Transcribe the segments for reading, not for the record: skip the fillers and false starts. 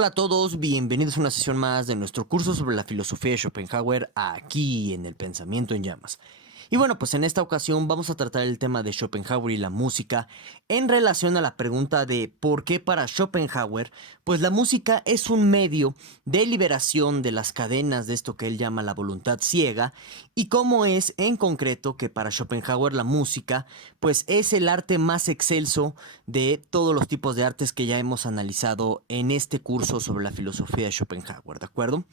Hola a todos, bienvenidos a una sesión más de nuestro curso sobre la filosofía de Schopenhauer aquí en el Pensamiento en Llamas. Y bueno, pues en esta ocasión vamos a tratar el tema de Schopenhauer y la música en relación a la pregunta de por qué para Schopenhauer, pues la música es un medio de liberación de las cadenas de esto que él llama la voluntad ciega y cómo es en concreto que para Schopenhauer la música pues es el arte más excelso de todos los tipos de artes que ya hemos analizado en este curso sobre la filosofía de Schopenhauer, ¿de acuerdo?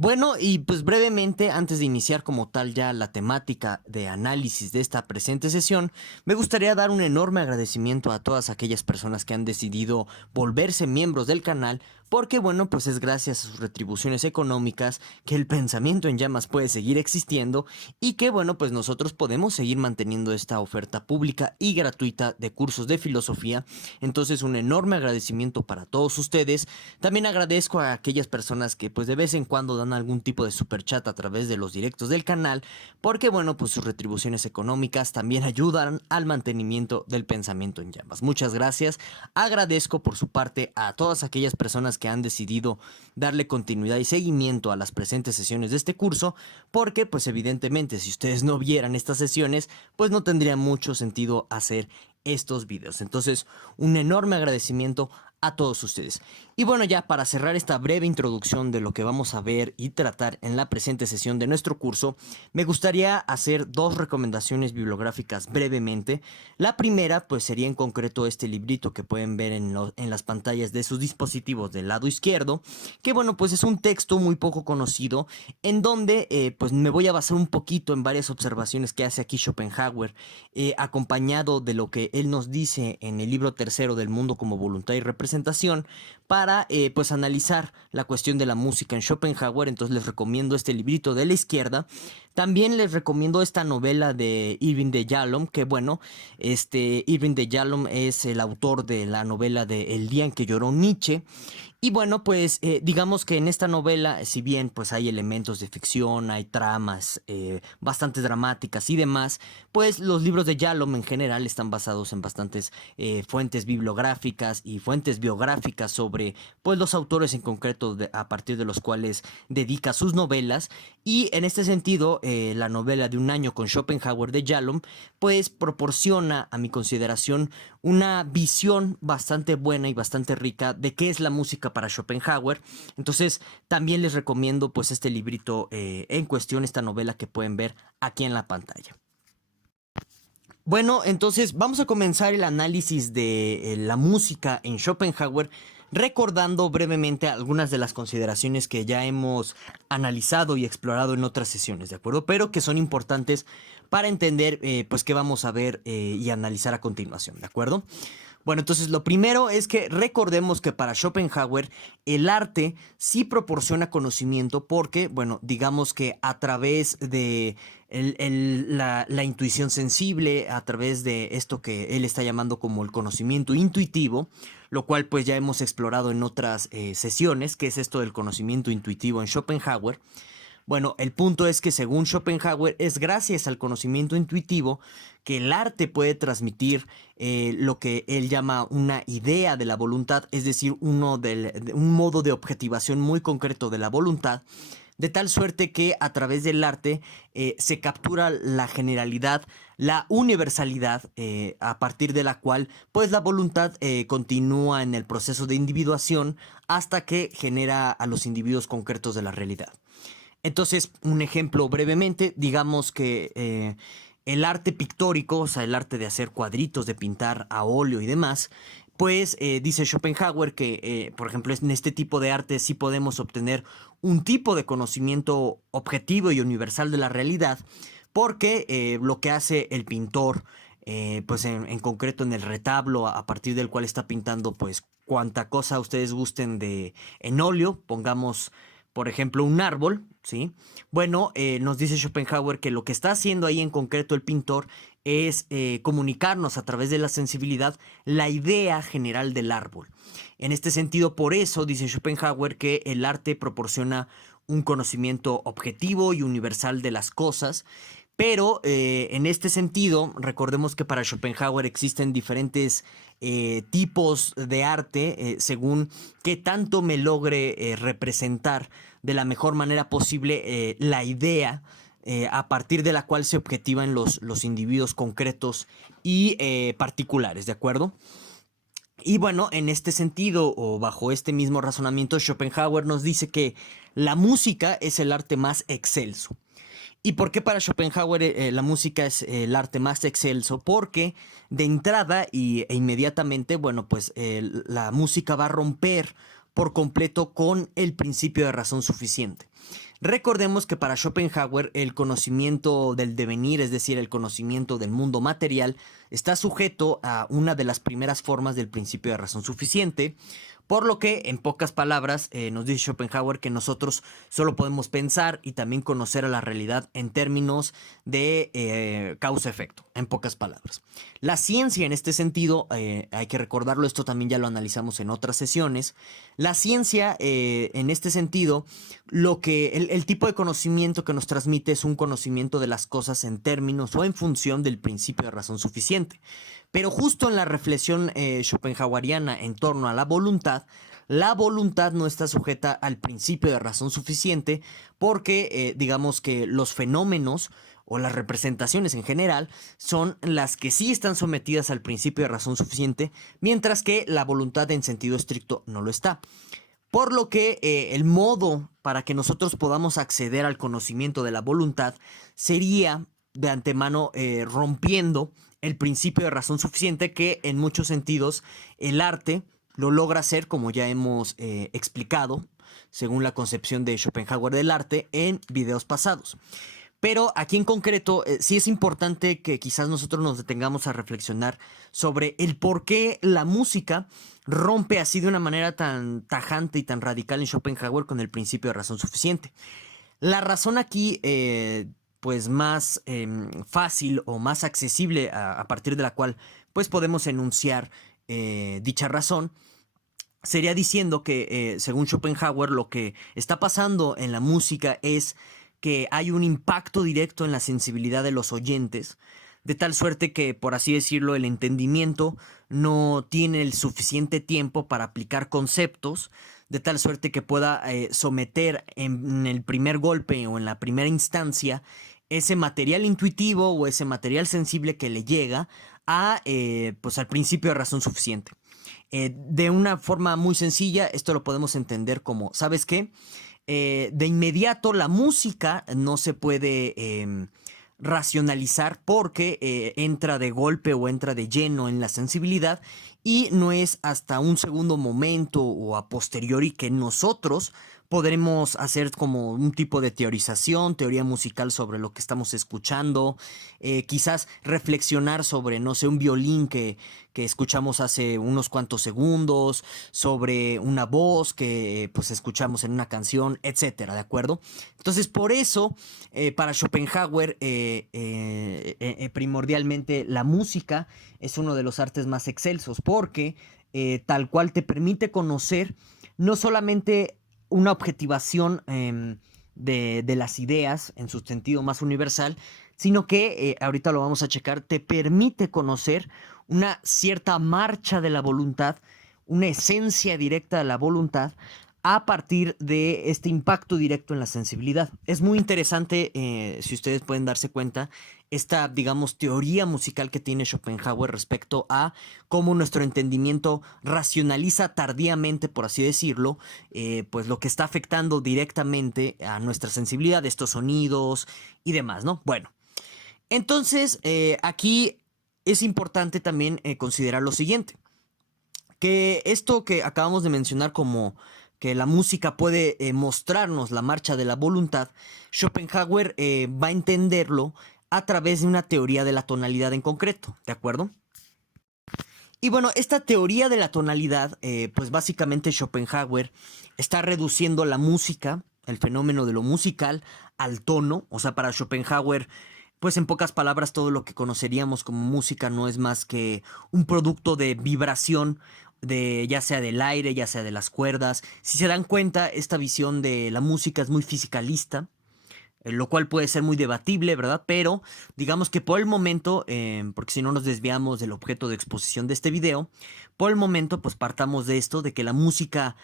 Bueno, y pues brevemente, antes de iniciar como tal ya la temática de análisis de esta presente sesión, me gustaría dar un enorme agradecimiento a todas aquellas personas que han decidido volverse miembros del canal, porque bueno, pues es gracias a sus retribuciones económicas que el Pensamiento en Llamas puede seguir existiendo y que bueno, pues nosotros podemos seguir manteniendo esta oferta pública y gratuita de cursos de filosofía. Entonces, un enorme agradecimiento para todos ustedes. También agradezco a aquellas personas que pues de vez en cuando dan algún tipo de super chat a través de los directos del canal, porque bueno, pues sus retribuciones económicas también ayudan al mantenimiento del Pensamiento en Llamas. Muchas gracias. Agradezco por su parte a todas aquellas personas que han decidido darle continuidad y seguimiento a las presentes sesiones de este curso, porque pues evidentemente si ustedes no vieran estas sesiones, pues no tendría mucho sentido hacer estos videos. Entonces, un enorme agradecimiento a todos ustedes. Y bueno, ya para cerrar esta breve introducción de lo que vamos a ver y tratar en la presente sesión de nuestro curso, me gustaría hacer dos recomendaciones bibliográficas brevemente. La primera, pues sería en concreto este librito que pueden ver en las pantallas de sus dispositivos del lado izquierdo, que bueno, pues es un texto muy poco conocido, en donde pues me voy a basar un poquito en varias observaciones que hace aquí Schopenhauer, acompañado de lo que él nos dice en el libro tercero del mundo como voluntad y representación, para pues analizar la cuestión de la música en Schopenhauer. Entonces les recomiendo este librito de la izquierda. También les recomiendo esta novela de Irving de Yalom, que bueno, Irving de Yalom es el autor de la novela de El día en que lloró Nietzsche. Y bueno, pues digamos que en esta novela, si bien pues hay elementos de ficción, hay tramas bastante dramáticas y demás, pues los libros de Yalom en general están basados en bastantes fuentes bibliográficas y fuentes biográficas sobre pues los autores en concreto a partir de los cuales dedica sus novelas. Y en este sentido, la novela de Un año con Schopenhauer de Yalom pues proporciona a mi consideración una visión bastante buena y bastante rica de qué es la música para Schopenhauer. Entonces también les recomiendo pues este librito en cuestión, esta novela que pueden ver aquí en la pantalla. Bueno, entonces vamos a comenzar el análisis de la música en Schopenhauer, recordando brevemente algunas de las consideraciones que ya hemos analizado y explorado en otras sesiones, ¿de acuerdo? Pero que son importantes para entender pues qué vamos a ver y analizar a continuación, ¿de acuerdo? Bueno, entonces lo primero es que recordemos que para Schopenhauer el arte sí proporciona conocimiento porque, bueno, digamos que a través de la intuición sensible, a través de esto que él está llamando como el conocimiento intuitivo, lo cual pues ya hemos explorado en otras sesiones, que es esto del conocimiento intuitivo en Schopenhauer. Bueno, el punto es que según Schopenhauer es gracias al conocimiento intuitivo que el arte puede transmitir lo que él llama una idea de la voluntad, es decir, un modo de objetivación muy concreto de la voluntad, de tal suerte que a través del arte se captura la generalidad, la universalidad, a partir de la cual pues la voluntad continúa en el proceso de individuación hasta que genera a los individuos concretos de la realidad. Entonces, un ejemplo brevemente, digamos que el arte pictórico, o sea, el arte de hacer cuadritos, de pintar a óleo y demás, pues dice Schopenhauer que, por ejemplo, en este tipo de arte sí podemos obtener un tipo de conocimiento objetivo y universal de la realidad, porque lo que hace el pintor, pues en concreto en el retablo a partir del cual está pintando, pues cuanta cosa ustedes gusten de en óleo, pongamos por ejemplo, un árbol, ¿sí? Bueno, nos dice Schopenhauer que lo que está haciendo ahí en concreto el pintor es comunicarnos a través de la sensibilidad la idea general del árbol. En este sentido, por eso dice Schopenhauer que el arte proporciona un conocimiento objetivo y universal de las cosas, Pero en este sentido, recordemos que para Schopenhauer existen diferentes tipos de arte según qué tanto me logre representar de la mejor manera posible la idea a partir de la cual se objetivan los individuos concretos y particulares, ¿de acuerdo? Y bueno, en este sentido, o bajo este mismo razonamiento, Schopenhauer nos dice que la música es el arte más excelso. ¿Y por qué para Schopenhauer la música es el arte más excelso? Porque de entrada e inmediatamente, bueno, pues la música va a romper por completo con el principio de razón suficiente. Recordemos que para Schopenhauer el conocimiento del devenir, es decir, el conocimiento del mundo material, está sujeto a una de las primeras formas del principio de razón suficiente, por lo que, en pocas palabras, nos dice Schopenhauer que nosotros solo podemos pensar y también conocer a la realidad en términos de causa-efecto, en pocas palabras. La ciencia, en este sentido, hay que recordarlo, esto también ya lo analizamos en otras sesiones, la ciencia, en este sentido, el tipo de conocimiento que nos transmite es un conocimiento de las cosas en términos o en función del principio de razón suficiente. Pero justo en la reflexión schopenhaueriana en torno a la voluntad no está sujeta al principio de razón suficiente porque digamos que los fenómenos o las representaciones en general son las que sí están sometidas al principio de razón suficiente, mientras que la voluntad en sentido estricto no lo está. Por lo que el modo para que nosotros podamos acceder al conocimiento de la voluntad sería de antemano rompiendo el principio de razón suficiente que en muchos sentidos el arte lo logra hacer, como ya hemos explicado, según la concepción de Schopenhauer del arte en videos pasados. Pero aquí en concreto sí es importante que quizás nosotros nos detengamos a reflexionar sobre el por qué la música rompe así de una manera tan tajante y tan radical en Schopenhauer con el principio de razón suficiente. La razón aquí pues más fácil o más accesible a partir de la cual pues podemos enunciar dicha razón sería diciendo que según Schopenhauer lo que está pasando en la música es que hay un impacto directo en la sensibilidad de los oyentes, de tal suerte que, por así decirlo, el entendimiento no tiene el suficiente tiempo para aplicar conceptos, de tal suerte que pueda someter en el primer golpe o en la primera instancia ese material intuitivo o ese material sensible que le llega a, pues al principio de razón suficiente. De una forma muy sencilla, esto lo podemos entender como, ¿sabes qué? De inmediato la música no se puede racionalizar porque entra de golpe o entra de lleno en la sensibilidad y no es hasta un segundo momento o a posteriori que nosotros podremos hacer como un tipo de teorización, teoría musical sobre lo que estamos escuchando, quizás reflexionar sobre, no sé, un violín que escuchamos hace unos cuantos segundos, sobre una voz que pues escuchamos en una canción, etcétera, ¿de acuerdo? Entonces, por eso, para Schopenhauer, primordialmente la música es uno de los artes más excelsos porque tal cual te permite conocer no solamente una objetivación de las ideas en su sentido más universal, sino que, ahorita lo vamos a checar, te permite conocer una cierta marcha de la voluntad, una esencia directa de la voluntad a partir de este impacto directo en la sensibilidad. Es muy interesante, si ustedes pueden darse cuenta, esta, digamos, teoría musical que tiene Schopenhauer respecto a cómo nuestro entendimiento racionaliza tardíamente, por así decirlo, pues lo que está afectando directamente a nuestra sensibilidad, estos sonidos y demás, ¿no? Bueno, entonces aquí es importante también considerar lo siguiente, que esto que acabamos de mencionar como que la música puede mostrarnos la marcha de la voluntad, Schopenhauer va a entenderlo a través de una teoría de la tonalidad en concreto, ¿de acuerdo? Y bueno, esta teoría de la tonalidad, pues básicamente Schopenhauer está reduciendo la música, el fenómeno de lo musical, al tono. O sea, para Schopenhauer, pues en pocas palabras, todo lo que conoceríamos como música no es más que un producto de vibración, de ya sea del aire, ya sea de las cuerdas. Si se dan cuenta, esta visión de la música es muy fisicalista. lo cual puede ser muy debatible, ¿verdad? Pero digamos que por el momento, porque si no nos desviamos del objeto de exposición de este video, por el momento pues partamos de esto, de que la música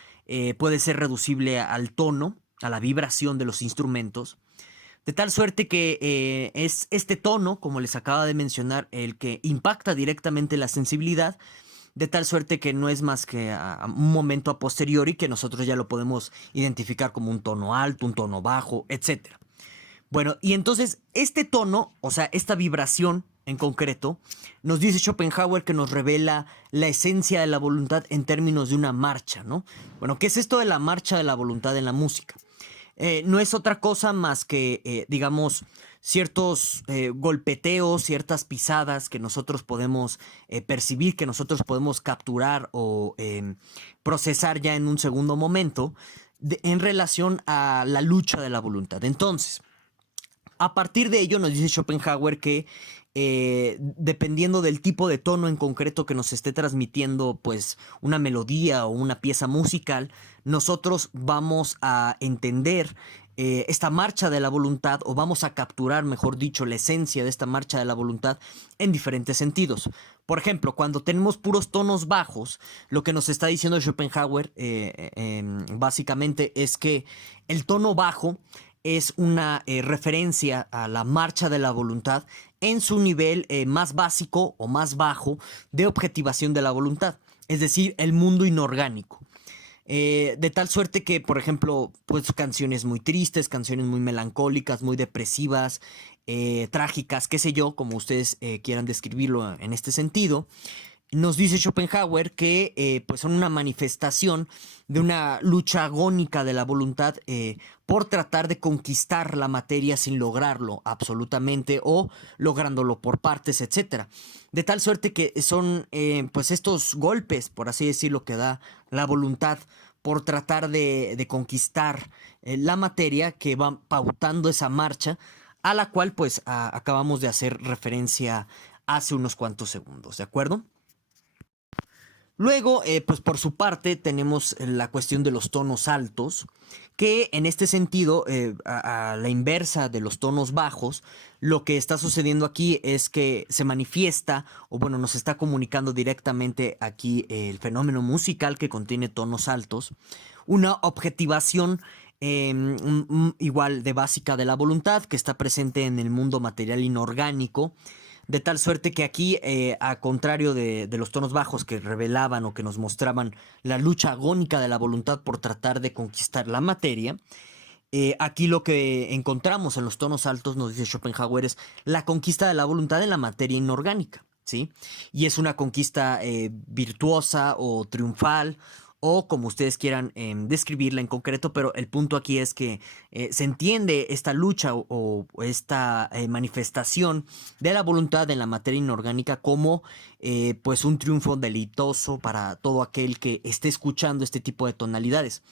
puede ser reducible al tono, a la vibración de los instrumentos, de tal suerte que es este tono, como les acaba de mencionar, el que impacta directamente la sensibilidad, de tal suerte que no es más que a un momento a posteriori que nosotros ya lo podemos identificar como un tono alto, un tono bajo, etcétera. Bueno, y entonces este tono, o sea, esta vibración en concreto, nos dice Schopenhauer que nos revela la esencia de la voluntad en términos de una marcha, ¿no? Bueno, ¿qué es esto de la marcha de la voluntad en la música? No es otra cosa más que, digamos, ciertos golpeteos, ciertas pisadas que nosotros podemos percibir, que nosotros podemos capturar o procesar ya en un segundo momento en relación a la lucha de la voluntad. Entonces, a partir de ello nos dice Schopenhauer que dependiendo del tipo de tono en concreto que nos esté transmitiendo pues una melodía o una pieza musical, nosotros vamos a entender esta marcha de la voluntad, o vamos a capturar, mejor dicho, la esencia de esta marcha de la voluntad en diferentes sentidos. Por ejemplo, cuando tenemos puros tonos bajos, lo que nos está diciendo Schopenhauer básicamente es que el tono bajo es una referencia a la marcha de la voluntad en su nivel más básico o más bajo de objetivación de la voluntad, es decir, el mundo inorgánico. De tal suerte que, por ejemplo, pues canciones muy tristes, canciones muy melancólicas, muy depresivas, trágicas, qué sé yo, como ustedes quieran describirlo en este sentido, nos dice Schopenhauer que pues son una manifestación de una lucha agónica de la voluntad por tratar de conquistar la materia sin lograrlo absolutamente, o lográndolo por partes, etcétera. De tal suerte que son pues estos golpes, por así decirlo, que da la voluntad por tratar de conquistar la materia, que van pautando esa marcha a la cual pues acabamos de hacer referencia hace unos cuantos segundos, ¿de acuerdo? Luego, pues por su parte, tenemos la cuestión de los tonos altos, que en este sentido, a la inversa de los tonos bajos, lo que está sucediendo aquí es que se manifiesta, o bueno, nos está comunicando directamente aquí el fenómeno musical que contiene tonos altos, una objetivación igual de básica de la voluntad, que está presente en el mundo material inorgánico, de tal suerte que aquí, a contrario de los tonos bajos que revelaban o que nos mostraban la lucha agónica de la voluntad por tratar de conquistar la materia, aquí lo que encontramos en los tonos altos, nos dice Schopenhauer, es la conquista de la voluntad en la materia inorgánica, ¿sí? Y es una conquista virtuosa o triunfal, o como ustedes quieran describirla en concreto, pero el punto aquí es que se entiende esta lucha o esta manifestación de la voluntad en la materia inorgánica como pues un triunfo deleitoso para todo aquel que esté escuchando este tipo de tonalidades.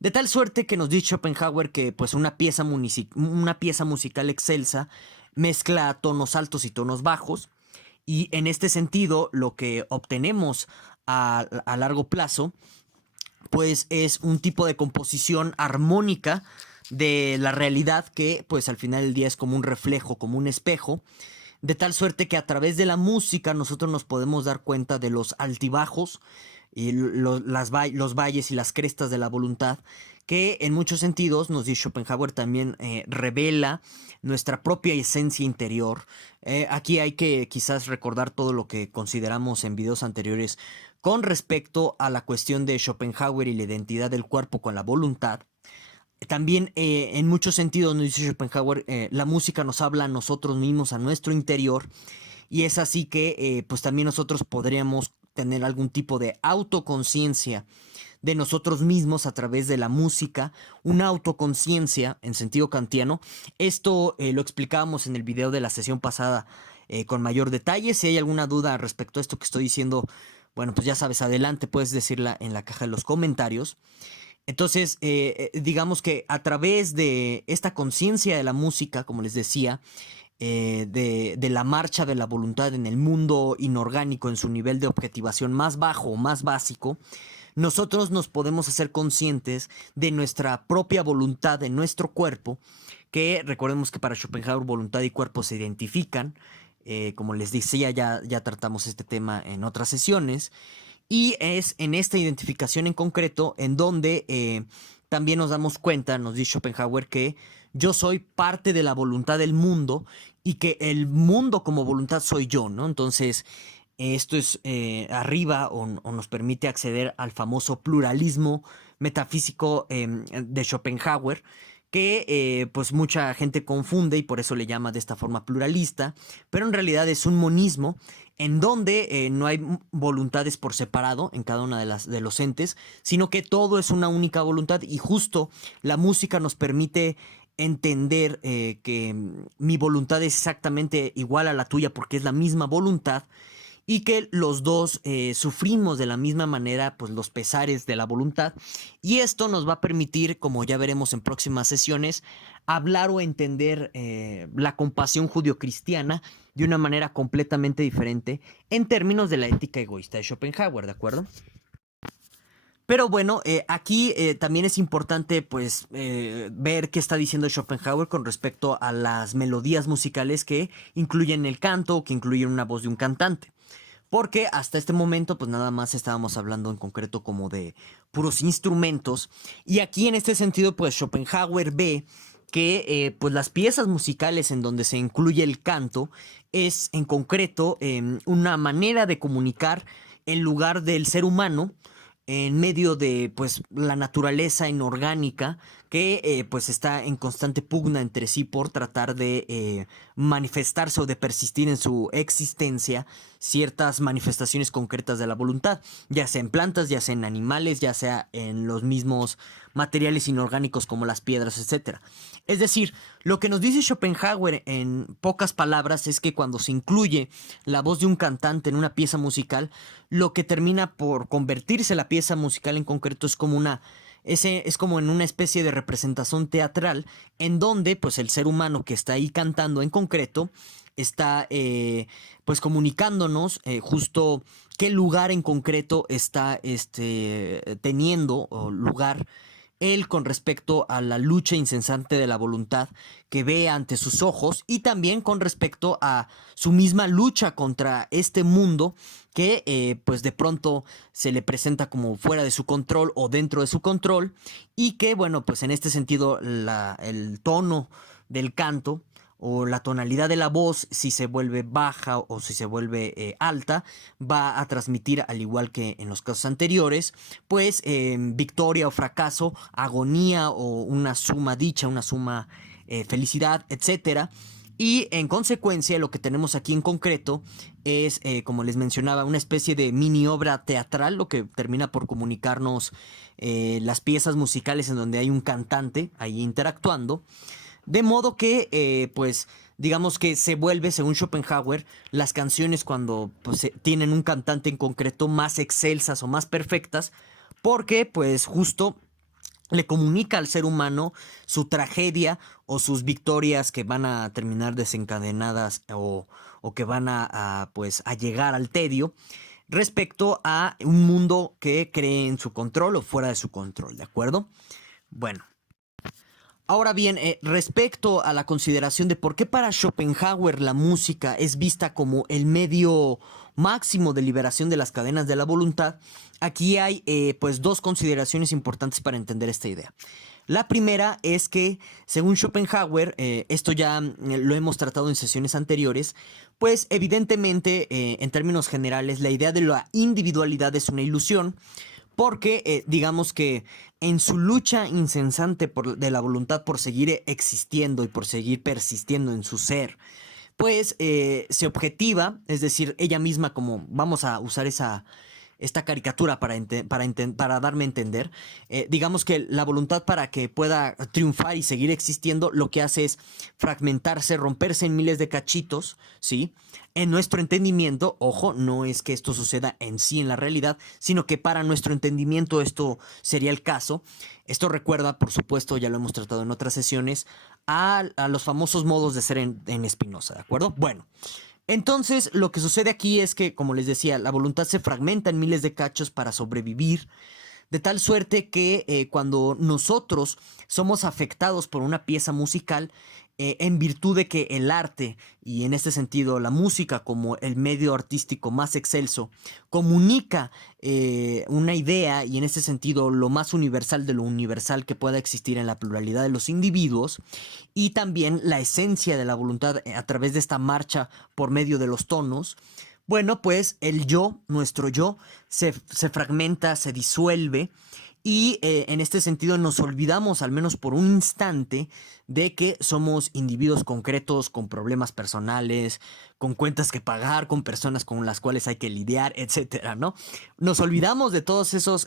De tal suerte que nos dice Schopenhauer que pues una pieza musical excelsa mezcla tonos altos y tonos bajos, y en este sentido lo que obtenemos a largo plazo pues es un tipo de composición armónica de la realidad que pues al final del día es como un reflejo, como un espejo, de tal suerte que a través de la música nosotros nos podemos dar cuenta de los altibajos y los valles y las crestas de la voluntad, que en muchos sentidos, nos dice Schopenhauer, también revela nuestra propia esencia interior. Aquí hay que quizás recordar todo lo que consideramos en videos anteriores con respecto a la cuestión de Schopenhauer y la identidad del cuerpo con la voluntad. También en muchos sentidos, nos dice Schopenhauer, la música nos habla a nosotros mismos, a nuestro interior, y es así que pues también nosotros podríamos tener algún tipo de autoconciencia de nosotros mismos a través de la música, una autoconciencia en sentido kantiano. Esto lo explicábamos en el video de la sesión pasada con mayor detalle. Si hay alguna duda respecto a esto que estoy diciendo, bueno, pues ya sabes, adelante, puedes decirla en la caja de los comentarios. Entonces, digamos que a través de esta conciencia de la música, como les decía, de la marcha de la voluntad en el mundo inorgánico, en su nivel de objetivación más bajo o más básico, nosotros nos podemos hacer conscientes de nuestra propia voluntad en nuestro cuerpo, que recordemos que para Schopenhauer voluntad y cuerpo se identifican. Como les decía, ya tratamos este tema en otras sesiones. Y es en esta identificación en concreto en donde también nos damos cuenta, nos dice Schopenhauer, que yo soy parte de la voluntad del mundo y que el mundo como voluntad soy yo, ¿no? Entonces, esto es arriba o nos permite acceder al famoso pluralismo metafísico de Schopenhauer, que pues mucha gente confunde y por eso le llama de esta forma pluralista, pero en realidad es un monismo en donde no hay voluntades por separado en cada una de los entes, sino que todo es una única voluntad y justo la música nos permite entender que mi voluntad es exactamente igual a la tuya porque es la misma voluntad y que los dos sufrimos de la misma manera pues los pesares de la voluntad y esto nos va a permitir, como ya veremos en próximas sesiones, hablar o entender la compasión judio-cristiana de una manera completamente diferente en términos de la ética egoísta de Schopenhauer, ¿de acuerdo? Pero bueno, aquí también es importante pues ver qué está diciendo Schopenhauer con respecto a las melodías musicales que incluyen el canto, que incluyen una voz de un cantante. Porque hasta este momento pues nada más estábamos hablando en concreto como de puros instrumentos. Y aquí en este sentido pues Schopenhauer ve que pues las piezas musicales en donde se incluye el canto es en concreto una manera de comunicar el lugar del ser humano en medio de pues la naturaleza inorgánica que pues está en constante pugna entre sí por tratar de manifestarse o de persistir en su existencia ciertas manifestaciones concretas de la voluntad, ya sea en plantas, ya sea en animales, ya sea en los mismos materiales inorgánicos como las piedras, etcétera. Es decir, lo que nos dice Schopenhauer en pocas palabras es que cuando se incluye la voz de un cantante en una pieza musical, lo que termina por convertirse la pieza musical en concreto es como en una especie de representación teatral en donde pues el ser humano que está ahí cantando en concreto está pues comunicándonos justo qué lugar en concreto está teniendo o lugar él con respecto a la lucha incesante de la voluntad que ve ante sus ojos y también con respecto a su misma lucha contra este mundo que pues de pronto se le presenta como fuera de su control o dentro de su control y que bueno pues en este sentido el tono del canto o la tonalidad de la voz, si se vuelve baja o si se vuelve alta, va a transmitir, al igual que en los casos anteriores, pues victoria o fracaso, agonía o una suma dicha, una suma felicidad, etcétera. Y en consecuencia lo que tenemos aquí en concreto es, como les mencionaba, una especie de mini obra teatral, lo que termina por comunicarnos las piezas musicales en donde hay un cantante ahí interactuando. De modo que, pues, digamos que se vuelve, según Schopenhauer, las canciones cuando pues, tienen un cantante en concreto más excelsas o más perfectas, porque, pues, justo le comunica al ser humano su tragedia o sus victorias que van a terminar desencadenadas o que van pues, a llegar al tedio respecto a un mundo que cree en su control o fuera de su control, ¿de acuerdo? Bueno. Ahora bien, respecto a la consideración de por qué para Schopenhauer la música es vista como el medio máximo de liberación de las cadenas de la voluntad, aquí hay pues dos consideraciones importantes para entender esta idea. La primera es que, según Schopenhauer, esto ya lo hemos tratado en sesiones anteriores, pues evidentemente, en términos generales, la idea de la individualidad es una ilusión, porque digamos que en su lucha incesante de la voluntad por seguir existiendo y por seguir persistiendo en su ser, pues se objetiva, es decir, ella misma, como vamos a usar esta caricatura para darme a entender, digamos que la voluntad para que pueda triunfar y seguir existiendo, lo que hace es fragmentarse, romperse en miles de cachitos, ¿sí? En nuestro entendimiento, ojo, no es que esto suceda en sí en la realidad, sino que para nuestro entendimiento esto sería el caso. Esto recuerda, por supuesto, ya lo hemos tratado en otras sesiones, a los famosos modos de ser en Spinoza, ¿de acuerdo? Bueno, entonces lo que sucede aquí es que, como les decía, la voluntad se fragmenta en miles de cachos para sobrevivir, de tal suerte que cuando nosotros somos afectados por una pieza musical, en virtud de que el arte, y en este sentido la música como el medio artístico más excelso, comunica una idea y en este sentido lo más universal de lo universal que pueda existir en la pluralidad de los individuos, y también la esencia de la voluntad a través de esta marcha por medio de los tonos. Bueno, pues el yo, nuestro yo, se fragmenta, se disuelve y en este sentido nos olvidamos, al menos por un instante, de que somos individuos concretos con problemas personales, con cuentas que pagar, con personas con las cuales hay que lidiar, etcétera, ¿no? Nos olvidamos de todos esos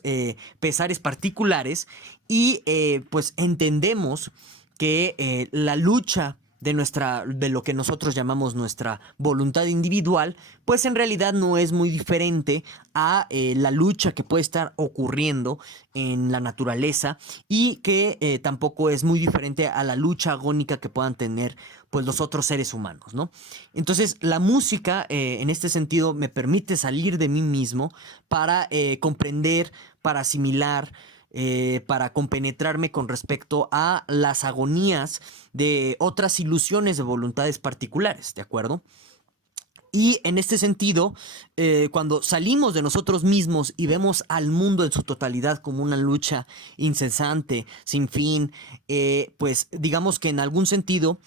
pesares particulares y pues entendemos que la lucha de lo que nosotros llamamos nuestra voluntad individual, pues en realidad no es muy diferente a la lucha que puede estar ocurriendo en la naturaleza y que tampoco es muy diferente a la lucha agónica que puedan tener pues los otros seres humanos, ¿no? Entonces la música en este sentido me permite salir de mí mismo para comprender, para asimilar, para compenetrarme con respecto a las agonías de otras ilusiones de voluntades particulares, ¿de acuerdo? Y en este sentido, cuando salimos de nosotros mismos y vemos al mundo en su totalidad como una lucha incesante, sin fin, pues digamos que en algún sentido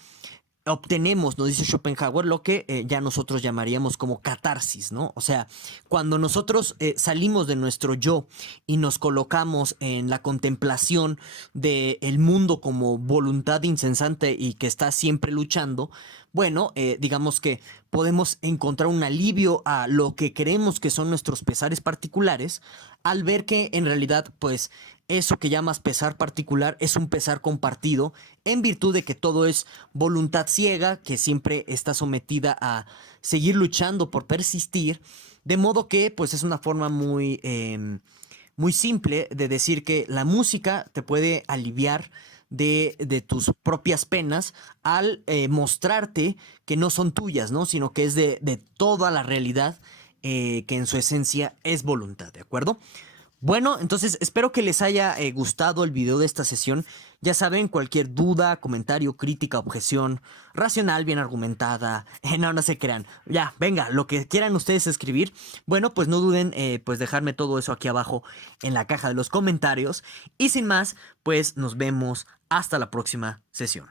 obtenemos, nos dice Schopenhauer, lo que ya nosotros llamaríamos como catarsis, ¿no? O sea, cuando nosotros salimos de nuestro yo y nos colocamos en la contemplación del mundo como voluntad incesante y que está siempre luchando, bueno, digamos que podemos encontrar un alivio a lo que creemos que son nuestros pesares particulares al ver que en realidad, pues, eso que llamas pesar particular es un pesar compartido en virtud de que todo es voluntad ciega que siempre está sometida a seguir luchando por persistir, de modo que pues es una forma muy simple de decir que la música te puede aliviar de tus propias penas al mostrarte que no son tuyas, ¿no? Sino que es de toda la realidad que en su esencia es voluntad, ¿de acuerdo? Bueno, entonces espero que les haya gustado el video de esta sesión. Ya saben, cualquier duda, comentario, crítica, objeción, racional, bien argumentada, no se crean. Ya, venga, lo que quieran ustedes escribir. Bueno, pues no duden, pues dejarme todo eso aquí abajo en la caja de los comentarios. Y sin más, pues nos vemos hasta la próxima sesión.